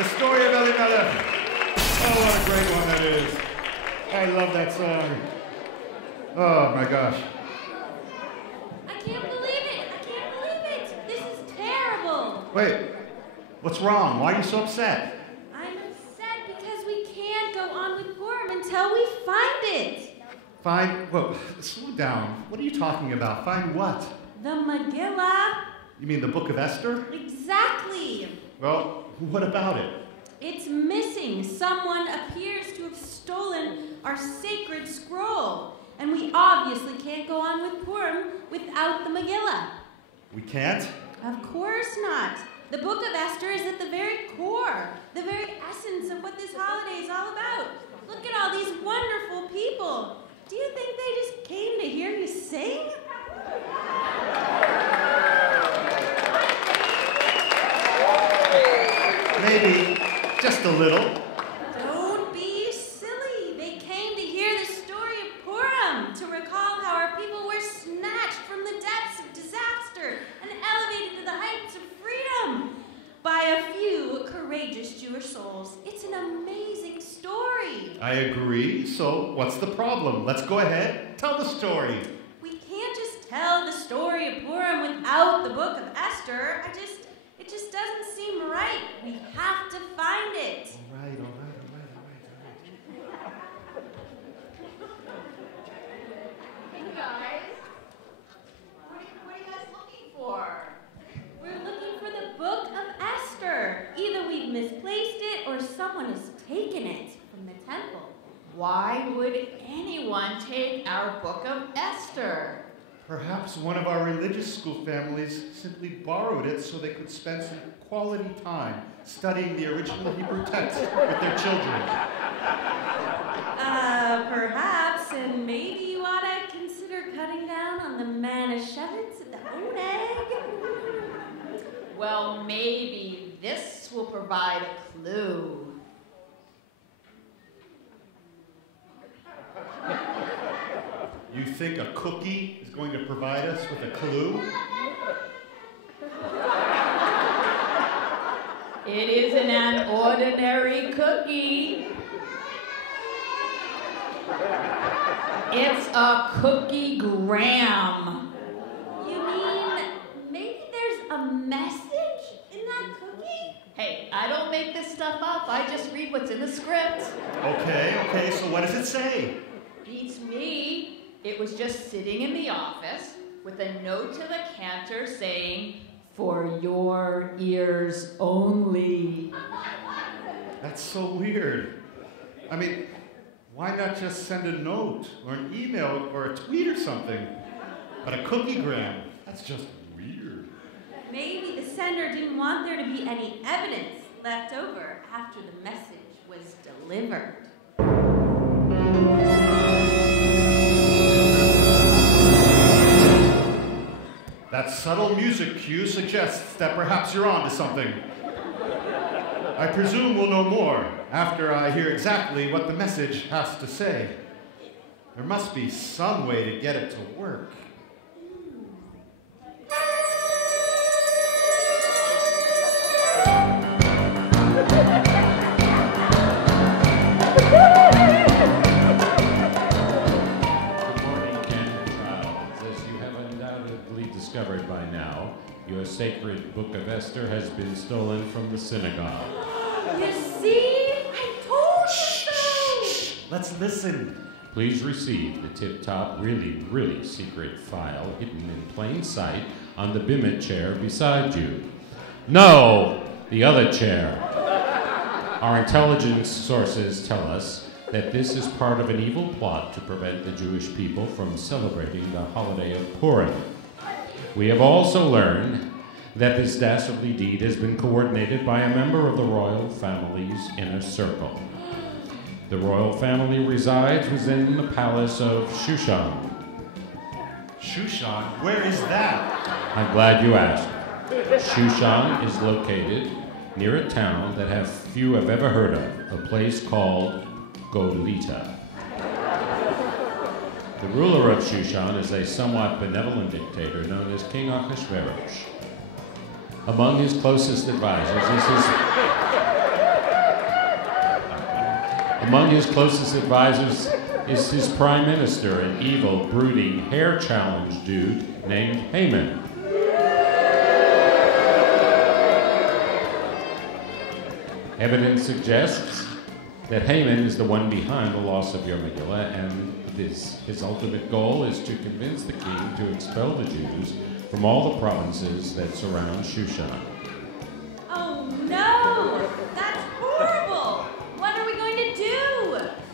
The story of Elimelech. Oh, what a great one that is. I love that song. Oh my gosh. I can't believe it. I can't believe it. This is terrible. Wait, what's wrong? Why are you so upset? I'm upset because we can't go on with Purim until we find it. Find, whoa, slow down. What are you talking about? Find what? The Megillah. You mean the Book of Esther? Exactly. Well, what about it? It's missing. Someone appears to have stolen our sacred scroll. And we obviously can't go on with Purim without the Megillah. We can't? Of course not. The Book of Esther is at the very core, the very essence of what this holiday is all about. Look at all these wonderful people. Do you think they just came to hear you sing? Maybe, just a little. Don't be silly. They came to hear the story of Purim, to recall how our people were snatched from the depths of disaster and elevated to the heights of freedom by a few courageous Jewish souls. It's an amazing story. I agree. So, what's the problem? Let's go ahead. Tell the story. We can't just tell the story of Purim without the Book of Esther. It just doesn't seem right. We have to find it. All right. Hey guys, what are you guys looking for? We're looking for the Book of Esther. Either we've misplaced it or someone has taken it from the temple. Why would anyone take our Book of Esther? Perhaps one of our religious school families simply borrowed it so they could spend some quality time studying the original Hebrew text with their children. Perhaps, and maybe you ought to consider cutting down on the Manischewitz at the Oneg. Well, maybe this will provide a clue. You think a cookie is going to provide us with a clue? It isn't an ordinary cookie. It's a cookie gram. You mean maybe there's a message in that cookie? Hey, I don't make this stuff up. I just read what's in the script. Okay, so what does it say? Beats me. It was just sitting in the office with a note to the cantor saying, "For your ears only." That's so weird. I mean, why not just send a note or an email or a tweet or something? But a cookiegram, that's just weird. Maybe the sender didn't want there to be any evidence left over after the message was delivered. That subtle music cue suggests that perhaps you're on to something. I presume we'll know more after I hear exactly what the message has to say. There must be some way to get it to work. Discovered by now, your sacred Book of Esther has been stolen from the synagogue. You see? I told you so! Let's listen. Please receive the tip-top, really secret file hidden in plain sight on the Bimit chair beside you. No! The other chair. Our intelligence sources tell us that this is part of an evil plot to prevent the Jewish people from celebrating the holiday of Purim. We have also learned that this dastardly deed has been coordinated by a member of the royal family's inner circle. The royal family resides within the palace of Shushan. Shushan? Where is that? I'm glad you asked. Shushan is located near a town that few have ever heard of, a place called Golita. The ruler of Shushan is a somewhat benevolent dictator known as King Ahasuerus. Among his closest advisors is his... Among his closest advisors is his prime minister, an evil, brooding, hair-challenged dude named Haman. Evidence suggests that Haman is the one behind the loss of your Megillah, and his ultimate goal is to convince the king to expel the Jews from all the provinces that surround Shushan. Oh no! That's horrible! What are we going to do?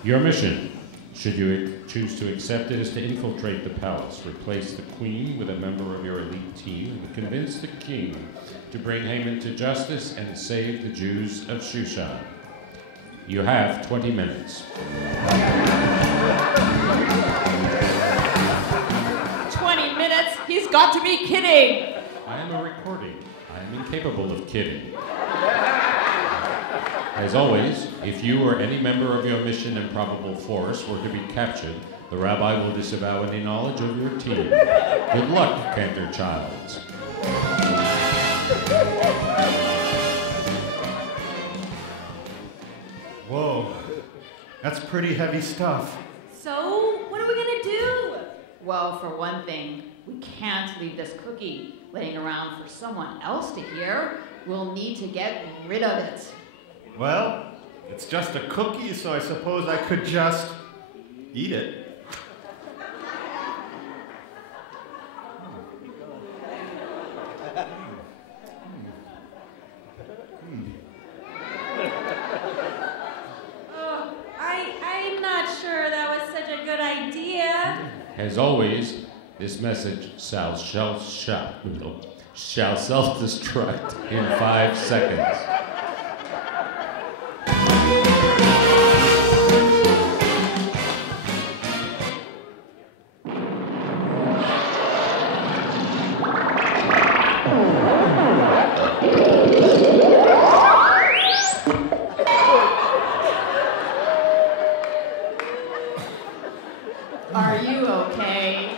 Your mission, should you choose to accept it, is to infiltrate the palace, replace the queen with a member of your elite team, and convince the king to bring Haman to justice and save the Jews of Shushan. You have 20 minutes. 20 minutes? He's got to be kidding! I am a recording. I am incapable of kidding. As always, if you or any member of your mission Improbable force were to be captured, the rabbi will disavow any knowledge of your team. Good luck, Cantor Childs. Whoa, that's pretty heavy stuff. So, what are we going to do? Well, for one thing, we can't leave this cookie laying around for someone else to hear. We'll need to get rid of it. Well, it's just a cookie, so I suppose I could just eat it. I'm not sure that was such a good idea. As always, this message shall self-destruct in 5 seconds. Are you okay?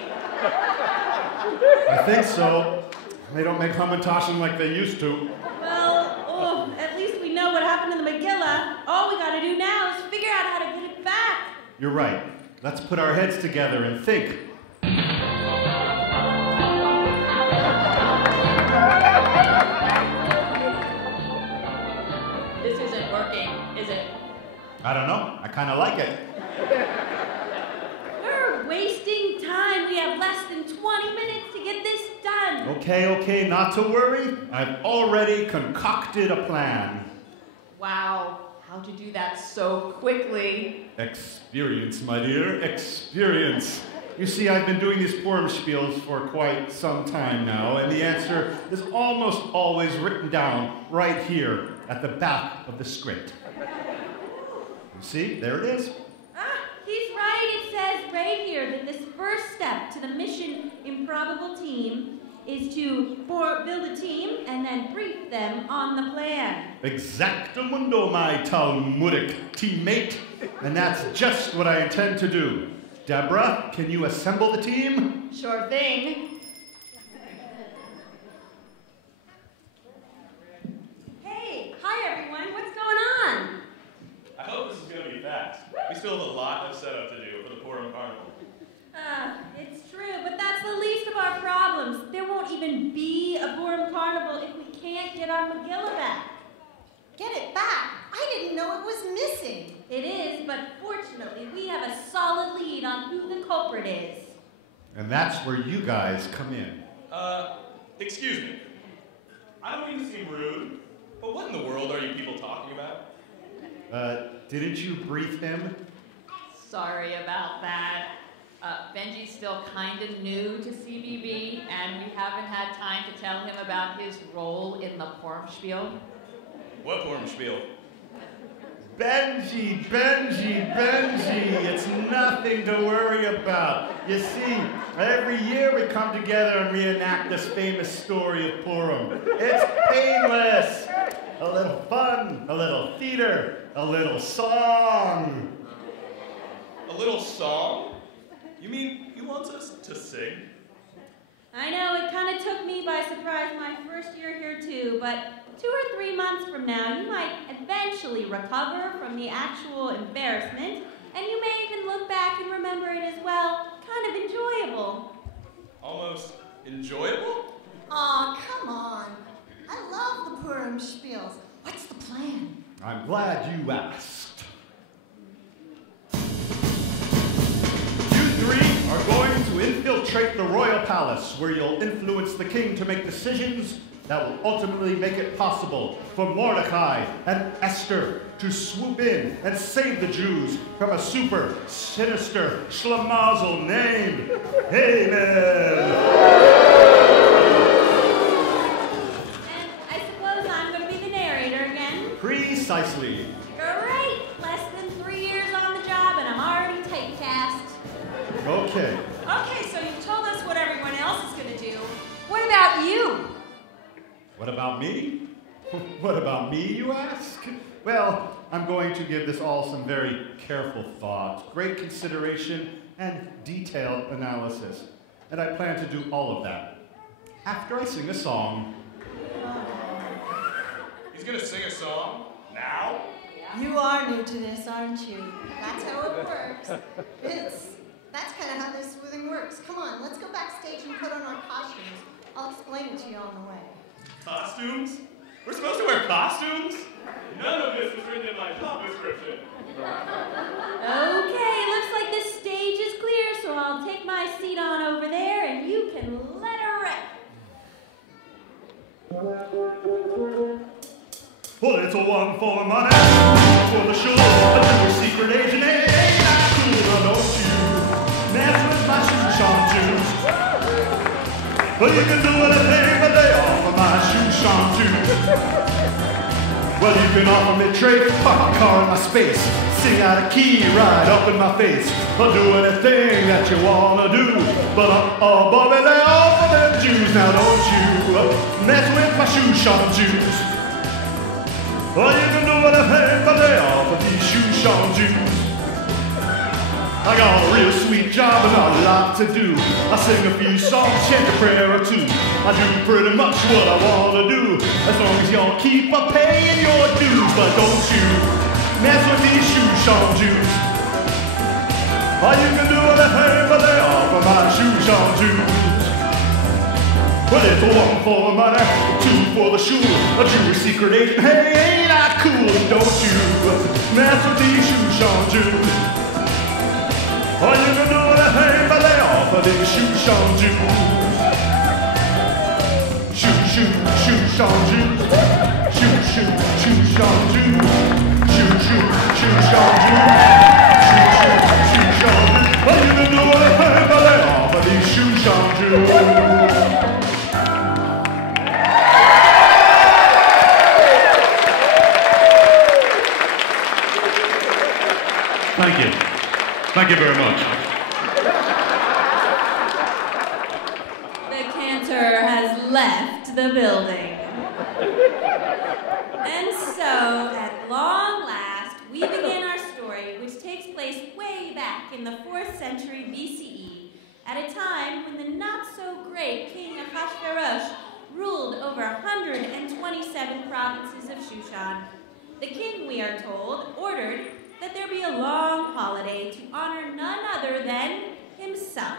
I think so. They don't make Hamantashen like they used to. Well, at least we know what happened in the Megillah. All we gotta do now is figure out how to get it back. You're right. Let's put our heads together and think. This isn't working, is it? I don't know. I kind of like it. We're wasting time. We have less than 20 minutes to get this done. Okay, not to worry. I've already concocted a plan. Wow, how'd you do that so quickly? Experience, my dear, experience. You see, I've been doing these Purim spiels for quite some time now, and the answer is almost always written down right here at the back of the script. You see, there it is. He's right. It says right here that this first step to the mission Improbable team is to build a team and then brief them on the plan. Exactamundo, my Talmudic teammate. And that's just what I intend to do. Deborah, can you assemble the team? Sure thing. Hey, hi everyone. What's going on? I hope this is going to be fast. We still have a lot of setup to do for the Purim Carnival. It's true, but that's the least of our problems. There won't even be a Purim Carnival if we can't get our Megillah back. Get it back? I didn't know it was missing. It is, but fortunately, we have a solid lead on who the culprit is. And that's where you guys come in. Excuse me. I don't mean to seem rude, but what in the world are you people talking about? Didn't you brief him? Sorry about that. Benji's still kind of new to CBB, and we haven't had time to tell him about his role in the Purim spiel. What Purim spiel? Benji! It's nothing to worry about. You see, every year we come together and reenact this famous story of Purim. It's painless. A little fun, a little theater, a little song. A little song? You mean he wants us to sing? I know, it kind of took me by surprise my first year here too, but 2 or 3 months from now, you might eventually eventually recover from the actual embarrassment, and you may even look back and remember it as, well, kind of enjoyable. Almost enjoyable? Aw, come on. I love the Purim spiels. What's the plan? I'm glad you asked. You three are going to infiltrate the royal palace, where you'll influence the king to make decisions that will ultimately make it possible for Mordecai and Esther to swoop in and save the Jews from a super sinister schlemazel named Haman. And I suppose I'm going to be the narrator again. Precisely. Great! Less than 3 years on the job and I'm already typecast. Okay. Okay, so you've told us what everyone else is going to do. What about you? What about me? What about me, you ask? Well, I'm going to give this all some very careful thought, great consideration, and detailed analysis. And I plan to do all of that after I sing a song. He's gonna sing a song? Now? You are new to this, aren't you? That's how it works. That's kind of how this thing works. Come on, let's go backstage and put on our costumes. I'll explain it to you on the way. Costumes? We're supposed to wear costumes? None of this was written in my job description. Okay, looks like this stage is clear, so I'll take my seat on over there and you can let her rip. Well, it's a one for money, for the show, a Jewish secret agent. Hey, not cool, don't you mess with my Shushan Jews. Well, you can do anything but lay off of my Shushan Jews. Well, you can offer me trade, park a car in my space, sing out a key right up in my face, or do anything that you wanna do. But Bobby, lay off of them Jews. Now don't you mess with my Shushan Jews. Well, you can do anything but lay off of these Shushan Jews. I got a real sweet job and a lot to do. I sing a few songs, chant a prayer or two. I do pretty much what I want to do, as long as y'all keep a paying your dues. But don't you mess with these Shushan Jews. Or you can do anything but lay off of my Shushan Jews. Well, it's one for money, two for the shul, a Jewish secret agent. Hey, ain't I cool? Don't you mess with these Shushan Jews. Or you can do anything but lay off of these Shushan Jews. Shushan Jews. Shushan Jews. Shushan Jews. Shushan Jews. Or you can do anything but lay off of these Shushan Jews. Thank you. Thank you very much. The cantor has left the building. And so, at long last, we begin our story, which takes place way back in the 4th century BCE, at a time when the not-so-great King Ahasuerus ruled over 127 provinces of Shushan. The king, we are told, ordered that there be a long holiday to honor none other than himself.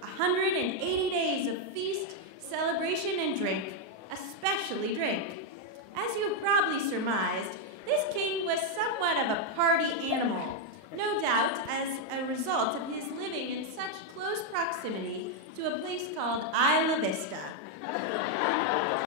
180 days of feast, celebration, and drink, especially drink. As you've probably surmised, this king was somewhat of a party animal, no doubt as a result of his living in such close proximity to a place called Isla Vista.